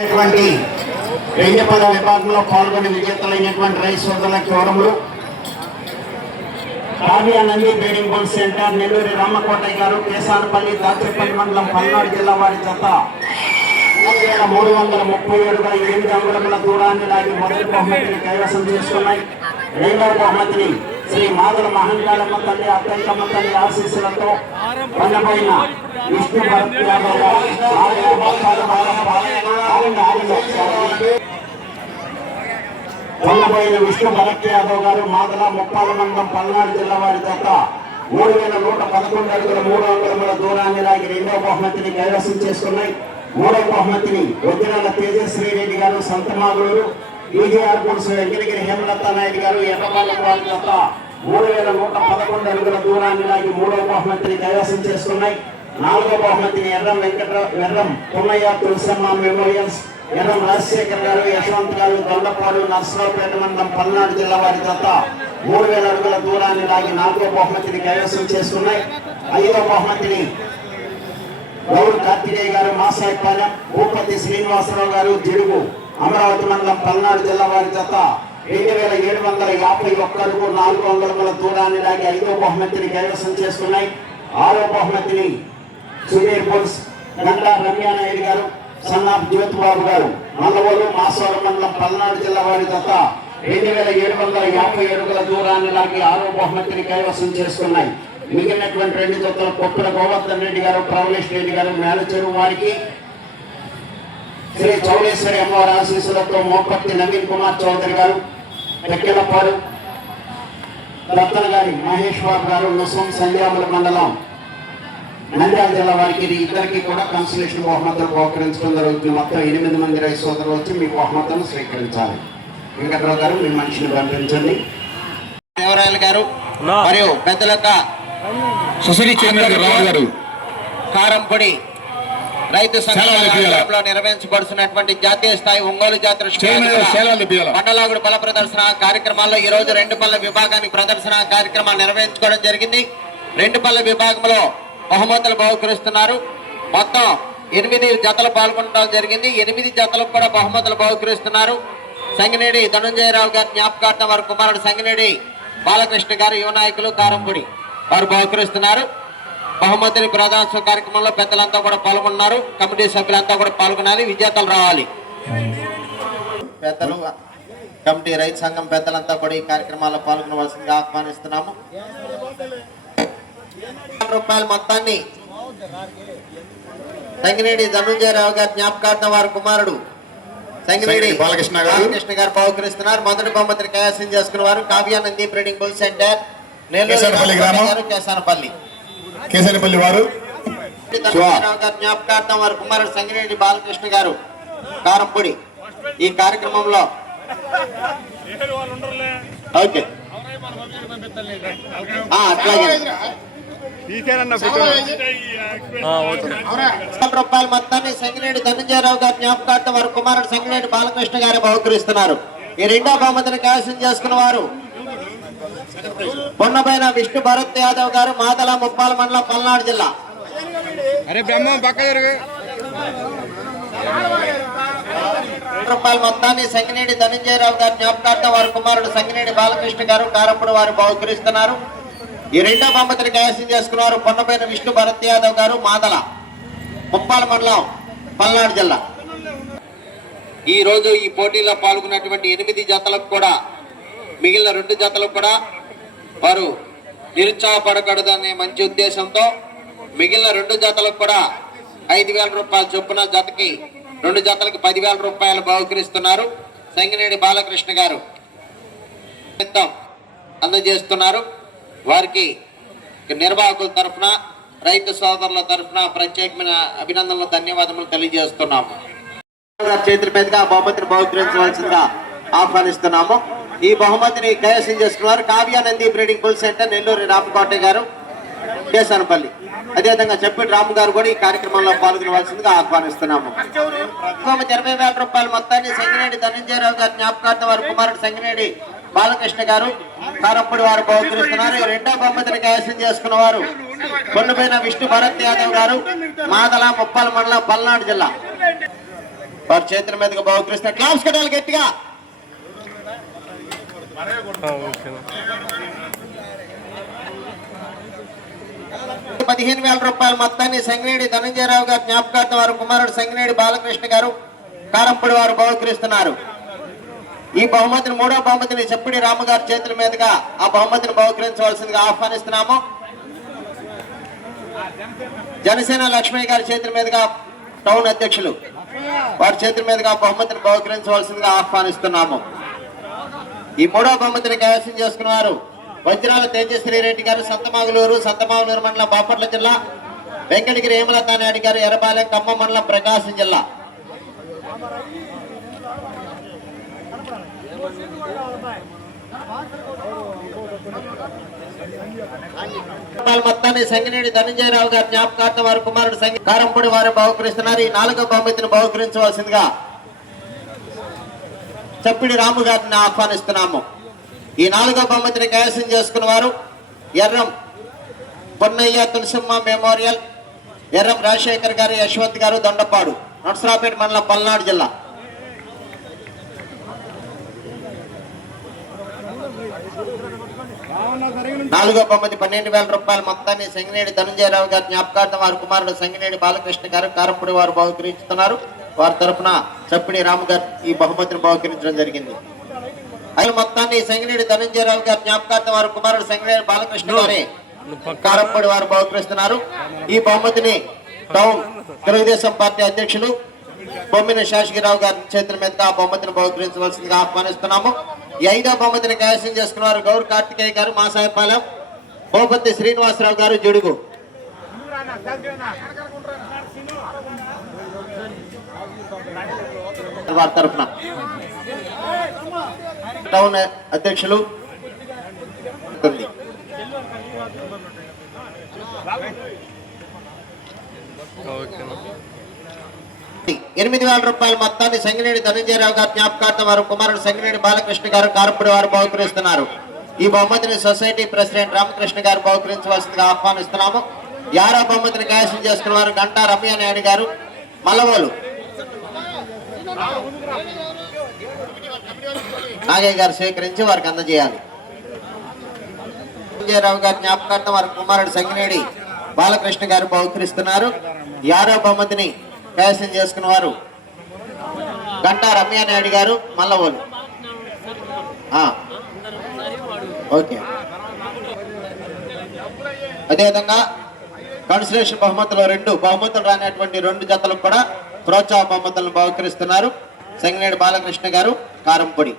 అయినటువంటి పద విభాగంలో పాల్గొని విజేతలైనటువంటి రైస్ సోదరులకి వరములు Kavya Nandi breeding bull centre Nelluri Ramakotaiah garu Kesanapalli Dachepalli మండలం పల్నాడు జిల్లా వారి జత. మూడు మూడు వందల ముప్పై ఏడుగా ఎనిమిది అంగుళముల దూరాన్ని లాగి మొదటి బహుమతిని కైవసం చేసుకున్నాయి. రెండవ బహుమతిని శ్రీ మాదల మహంకాళమ్మ తల్లి అత్తయ్యమ్మ తల్లి ఆశీస్సులతో పన్నపైన విష్ణు భరత్ యాదవ్ విష్ణు భరత్ యాదవ్ గారు మాదల ముప్పాల మండలం పల్నాడు జిల్లా వారి చేత మూడు వేల నూట పదకొండు అడుగుల మూడు అంగుళముల దూరాన్ని లాగి రెండవ బహుమతిని కైవసం చేసుకున్నాయి. మూడవ బహుమతిని వజ్రాల తేజశ్రీ రెడ్డి గారు సంతమాగులూరు ఈజీఆర్ గుడ్స్ వెంకటగిరి హేమలత నాయుడు గారు ఎర్రబాల వారి మూడు వేల నూట పదకొండు అడుగుల దూరాన్ని లాగి మూడవ బహుమతిని కైవసం చేసుకున్నాయి. నాలుగో బహుమతిని ఎర్రం వెంకట ఎర్రం పున్నయ్య తులసమ్మ మెమోరియల్స్ ఎర్రం రాజశేఖర్ గారు యశవంత్ గారు దొండపాడు నర్సరావుపేట మండలం పల్నాడు జిల్లా వారి జత మూడు వేల అడుగుల దూరాన్ని లాగి నాలుగో బహుమతిని కైవసం చేసుకున్నాయి. ఐదో బహుమతిని గౌరు కార్తికేయ గారు మాసాయిపాలెం భూపతి శ్రీనివాసరావు గారు జిడుగు అమరావతి మండలం పల్నాడు జిల్లా వారి చేత రెండు వేల ఏడు వందల యాభై ఒక్కరుకు నాలుగు వందల దూరాన్ని లాగి ఐదో బహుమతిని కైవసం చేసుకున్నాయి. ఆరో బహుమతిని సుధీర్ బుల్స్ గండా రమ్యానాయుడు గారు సన్నాఫ్ జ్యోతిబాబు గారు నల్లవోలు మాసవరం మండలం పల్నాడు జిల్లా వారి చేత రెండు వేల ఏడు వందల యాభై అడుగుల దూరాన్ని లాగి ఆరో బహుమతిని కైవసం చేసుకున్నాయి. మిగిలినటువంటి రెండు జతలు కొప్పుల గోవర్ధన్ రెడ్డి గారు ప్రవలేష్ రెడ్డి గారు మేలచెరువు వారికి శ్రీ చౌడేశ్వరి అమ్మవారి ఆశీస్సులతో మోపత్తి నవీన్ కుమార్ చౌదరి గారు తెక్కెలపాడు రత్న గారి మహేష్ బాబు గారు నుసం సంజాముల మండలం నంద్యాల జిల్లా వారికి ఇది ఇద్దరికి కూడా కన్సలేషన్ బహుమతులు బహుకరించడం జరుగుతుంది. మొత్తం ఎనిమిది మంది రైతు సోదరులు వచ్చి మీ బహుమతులను స్వీకరించాలి. వెంకట్రావు గారు మీ మనిషిని పంపించండి దేవరాయలు గారు మరియు పెద్దలక్క సొసైటీ చైర్మన్ రావు గారు కారంపొడి రైతు. సంఘంలో నిర్వహించబడుతున్నటువంటి జాతీయ స్థాయి ఒంగోలు జాతర. మండలాగుడు బల ప్రదర్శన కార్యక్రమాల్లో ఈ రోజు రెండు పళ్ళ విభాగానికి ప్రదర్శన కార్యక్రమాలు నిర్వహించుకోవడం జరిగింది. రెండు పళ్ళ విభాగంలో బహుమతులు బహుకరిస్తున్నారు. మొత్తం ఎనిమిది జతలు పాల్గొనడం జరిగింది. ఎనిమిది జతలకు కూడా బహుమతులు బహుకరిస్తున్నారు. సంగినేడి ధనుంజయరావు గారి జ్ఞాపకార్థం వారి కుమారుడు సంగినేడి బాలకృష్ణ గారు యువ నాయకులు కారంపొడి వారు బహుకరిస్తున్నారు. బహుమతిని ప్రదానోత్సవ కార్యక్రమంలో పెద్దలంతా కూడా పాల్గొన్నారు. కమిటీ సభ్యులంతా కూడా పాల్గొనాలి. విజేతలు రావాలి. పెద్దలు కమిటీ రైతు సంఘం పెద్దలంతా కూడా ఈ కార్యక్రమాల్లో పాల్గొనవలసిందిగా ఆహ్వానిస్తున్నాము. రూపాయల మొత్తాన్ని సంగినేడి ధనుంజయరావు గారి జ్ఞాపకార్థం వారి కుమారుడు సంగినేడి బాలకృష్ణ గారు. బాలకృష్ణ గారు బహుకరిస్తున్నారు. మొదటి బహుమతిని కైవసం చేసుకున్న వారు Kavyanandi breeding bull centre Nellore Kesanapalli గ్రామం. గారు కేసానపల్లి. కేసరిపల్లి వారు. జ్ఞాపకార్థం వారి కుమారుడు సంగినేడి బాలకృష్ణ గారు కారంపొడి ఈ కార్యక్రమంలో. ఓకే. రూపాయల మొత్తాన్ని సంగినేడి ధనంజయరావు గారి జ్ఞాపకార్థం వారి కుమారుడు సంగినేడి బాలకృష్ణ గారు బహుకరిస్తున్నారు. ఈ రెండో బహుమతిని కైవసం చేసుకున్న వారు పొన్నపైన విష్ణు భరత్ యాదవ్ గారు మాదల ముప్పాల మండలం పల్నాడు జిల్లా. అరే బ్రహ్మ పక్క జరుగు వంద రూపాయల మొత్తాన్ని సంగినేడి ధనంజయరావు గారి జ్ఞాపకార్థం వారి కుమారుడు సంగినేడి బాలకృష్ణ గారు కారప్పుడు వారు బహుకరిస్తున్నారు. ఈ రెండో బహుమతిని కైవసం చేసుకున్నారు పొన్నపైన విష్ణు భరత్ యాదవ్ గారు మాదల ముప్పాల మండలం పల్నాడు జిల్లా. ఈ రోజు ఈ పోటీలో పాల్గొన్నటువంటి ఎనిమిది జతలకు కూడా మిగిలిన రెండు జతలకు కూడా వారు నిరుత్సాహపడకూడదనే మంచి ఉద్దేశంతో మిగిలిన రెండు జతలకు కూడా ఐదు వేల రూపాయల చొప్పున జతకి రెండు జతలకు పదివేల రూపాయలు బహుకరిస్తున్నారు. సంగినేడి బాలకృష్ణ గారు అందజేస్తున్నారు. వారికి నిర్వాహకుల తరఫున రైతు సోదరుల తరఫున ప్రత్యేకమైన అభినందనలు ధన్యవాదములు తెలియజేస్తున్నాము. చేతుల మీదుగా బహుమతిని బహుకరించవలసిందిగా ఆహ్వానిస్తున్నాము. ఈ బహుమతిని కైవసం చేసుకున్నారు. Kavyanandi breeding bull centre Nellore Ramakota garu Kesanapalli. అదేవిధంగా చెప్పిన రాము గారు కూడా ఈ కార్యక్రమంలో పాల్గొనవలసిందిగా ఆహ్వానిస్తున్నాము. ఇరవై వేల రూపాయల మొత్తాన్ని సంగినేడి ధనంజయరావు గారి జ్ఞాపకార్థం వారి కుమారుడు సంగినేడి బాలకృష్ణ గారు కారప్పుడు వారు బహుకరిస్తున్నారు. రెండో బహుమతిని కైవసం చేసుకున్న వారు కొండపైన విష్ణు భరత్ యాదవ్ గారు మాదల ముప్పాల మండలం పల్నాడు జిల్లా. వారి చేతుల మీదకు బహుకరిస్తున్నారు. క్లాప్స్ కట్టాలి గట్టిగా. పదిహేను వేల రూపాయల మొత్తాన్ని సంగినేడి ధనంజయరావు గారు జ్ఞాపకార్థం వారు కుమారుడు సంగినేడి బాలకృష్ణ గారు కారంపూడి వారు బహుకరిస్తున్నారు. ఈ బహుమతిని మూడో బహుమతిని చెప్పుడి రామగారి చేతుల మీదుగా ఆ బహుమతిని బహుకరించవలసిందిగా ఆహ్వానిస్తున్నాము. జనసేన లక్ష్మయ్య గారి చేతుల మీదుగా టౌన్ అధ్యక్షులు వారి చేతుల మీదుగా బహుమతిని బహుకరించవలసిందిగా ఆహ్వానిస్తున్నాము. ఈ మూడో బహుమతిని కైవసం చేసుకున్నారు వజ్రాల తేజశ్రీ రెడ్డి గారు సంతమాగులూరు సంతమాగులూరు మండలం బాపట్ల జిల్లా వెంకటగిరి హేమలతా నాయుడు గారు ఎర్రబాలెం ఖమ్మం మండలం ప్రకాశం జిల్లా. మొత్తాన్ని సంగినేడి ధనంజయరావు గారి జ్ఞాపకార్థం వారి కుమారుడు సంగీ కారంపూడి వారు బహుకరిస్తున్నారు. ఈ నాలుగో బహుమతిని బహుకరించవలసిందిగా చప్పిడి రాము గారిని ఆహ్వానిస్తున్నాము. ఈ నాలుగో బహుమతిని కైవసం చేసుకున్న వారు ఎర్రం పొన్నయ్య తులసమ్మ మెమోరియల్ ఎర్రం రాజశేఖర్ గారు యశ్వంత్ గారు దొండపాడు నర్సరాపేట మండలం పల్నాడు జిల్లా. నాలుగో బహుమతి పన్నెండు వేల రూపాయల మొత్తాన్ని సంగినేడి ధనంజయరావు గారి జ్ఞాపకార్థం వారి కుమారుడు సంగినేడి బాలకృష్ణ గారు కారంపూడి వారు బహుకరిస్తున్నారు వారి తరపున చప్పిడి రామ్ గారు ఈ బహుమతిని బహుకరించడం జరిగింది. అయిన మొత్తాన్ని సంగినేడి ధనంజయరావు గారి జ్ఞాపకార్థం వారి కుమారుడు సంగినేడి బాలకృష్ణ గారి కారంపూడి వారు బహుకరిస్తున్నారు. ఈ బహుమతిని టౌన్ తెలుగుదేశం పార్టీ అధ్యక్షులు బొమ్మిన శాసగిరావు గారి చేతుల మీద ఆ బహుమతిని బహుకరించవలసిందిగా ఆహ్వానిస్తున్నాము. ఈ ఐదో బహుమతిని కైవసం చేసుకున్నారు గౌర్ కార్తికేయ గారు మాసాయపాలెం భూపతి శ్రీనివాసరావు గారు జుడుగు. వారి తరఫున. టౌన్ అధ్యక్షులు. ఎనిమిది వేల రూపాయల మొత్తాన్ని సంగినేని ధనంజయరావు గారు జ్ఞాపకార్థం వారు కుమారుడు సంగినేని బాలకృష్ణ గారు కారపుడి వారు బహుకరిస్తున్నారు. ఈ బహుమతిని సొసైటీ ప్రెసిడెంట్ రామకృష్ణ గారు బహుకరించవలసిందిగా ఆహ్వానిస్తున్నాము. యారో బహుమతిని కైవసం చేసుకున్న వారు గంటా రమ్య నాయుడు గారు మల్లవోలు నాగయ్య గారు స్వీకరించి వారికి అందజేయాలి. విజయరావు గారి జ్ఞాపకార్థం వారి కుమారుడు సంగినేడి బాలకృష్ణ గారు బహుకరిస్తున్నారు. యారో బహుమతిని కైవసం చేసుకున్న వారు గంటా రమ్యానాయుడు గారు మల్లవోలు. ఓకే. అదేవిధంగా కన్సలేషన్ బహుమతులు రెండు బహుమతులు రానటువంటి రెండు జతలకు కూడా ప్రోత్సాహ బహుమతులను బహుకరిస్తున్నారు. సంగినేడి బాలకృష్ణ గారు కారంపొడి.